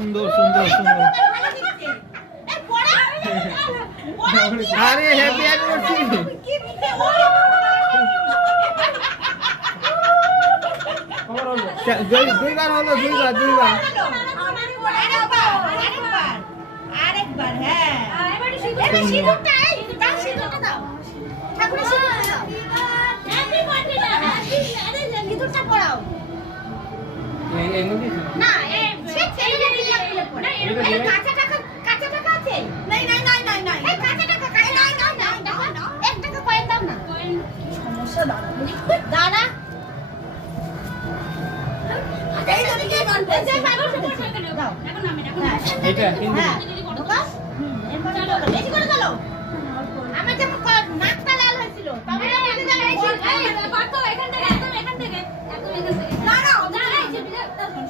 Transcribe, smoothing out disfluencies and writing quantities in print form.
সুন্দর সুন্দর সুন্দর। আরে হ্যাপি অ্যানিভার্সারি। দুইবার হলো, দুইবার দুইবার। আরেকবার হ্যাঁ এবারে সিঁদুরটা দাও, সিঁদুরটা দাও ঠাকুরের সিঁদুরটা দাও। হ্যাপি বার্থডে না আরে সিঁদুরটা পরাও না সে ছেলে দিয়ে পড়া এই কাঁচা টাকা আছে নাই নাই নাই নাই নাই এই কাঁচা টাকা নাই নাই নাই না 1 টাকা কয়েন দাও না সমস্যা দাদা এই তো কি করতে যে পাগল দাও এখন আমি এটা হিন্দি চলো বেশি করে দাও আমার যেমন নাকটা লাল হয়েছিল তবে না বেশি দাও এই পারতো এখান থেকে একদম এখান থেকে